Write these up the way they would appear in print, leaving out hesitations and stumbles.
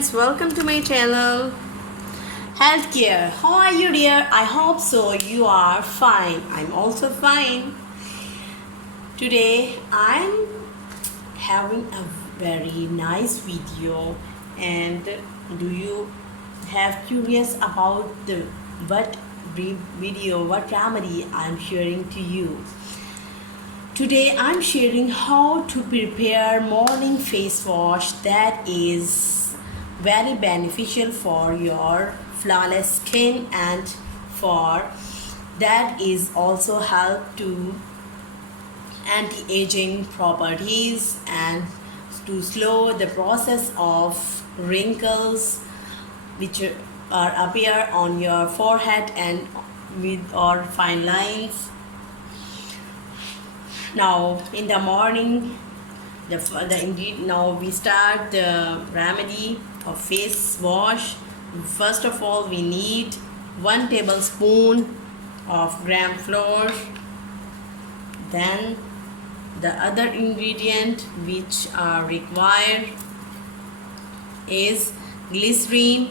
friends, welcome to my channel Healthcare. How are you, dear? I hope so. You are fine. I'm also fine. Today I'm having a very nice video, and do you have curious about the what what remedy I'm sharing to you? Today I'm sharing how to prepare morning face wash that is very beneficial for your flawless skin, and for that is also help to anti-aging properties and to slow the process of wrinkles which are appear on your forehead and with or fine lines. Now in the morning, now we start the remedy of face wash. First of all, we need 1 tablespoon of gram flour. Then the other ingredient which are required is glycerine.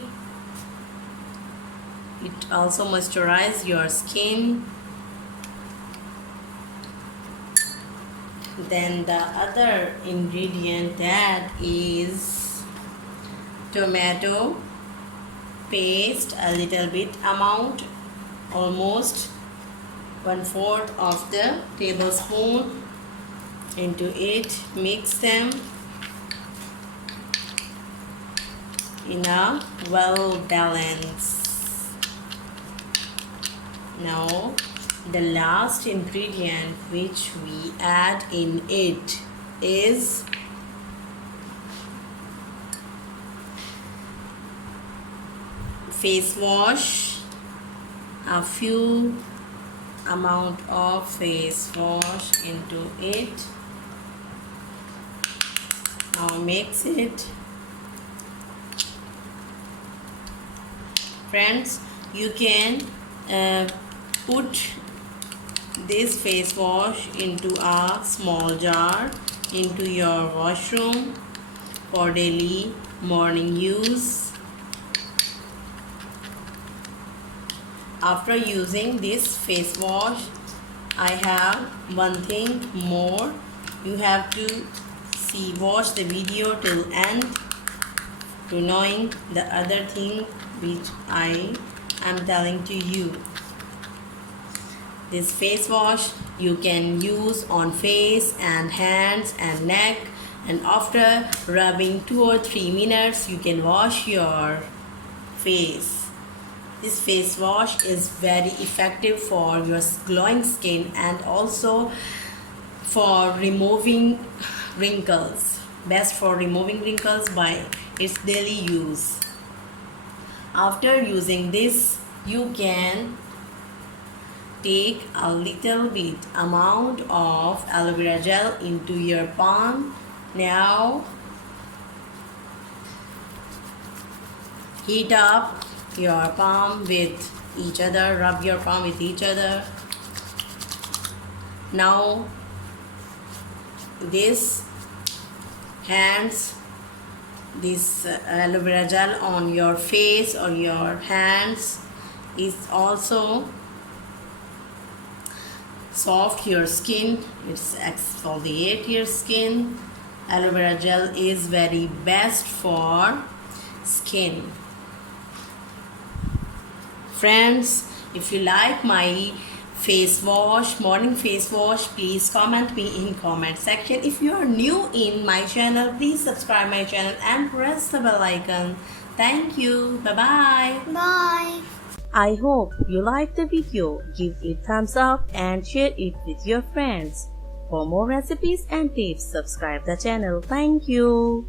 It also moisturizes your skin. Then the other ingredient, that is tomato paste, a little bit amount, almost 1/4 of the tablespoon into it. Mix them in a well balance. Now the last ingredient which we add in it is face wash. A few amount of face wash into it. Now mix it. Friends, you can put this face wash into a small jar into your washroom for daily morning use. After using this face wash, I have one thing more. You have to watch the video till end to knowing the other thing which I am telling to you. This face wash you can use on face and hands and neck, and after rubbing 2 or 3 minutes you can wash your face. This face wash is very effective for your glowing skin and also for removing wrinkles. Best for removing wrinkles by its daily use. After using this, you can take a little bit amount of aloe vera gel into your palm. Now heat up your palm with each other, rub your palm with each other. Now this aloe vera gel on your face or your hands is also soft your skin. It's exfoliate your skin. Aloe vera gel is very best for skin. Friends, if you like my face wash, morning face wash, please comment me in comment section. If you are new in my channel, please subscribe my channel and press the bell icon. Thank you. Bye bye. Bye. I hope you liked the video. Give it thumbs up and share it with your friends. For more recipes and tips, subscribe the channel. Thank you.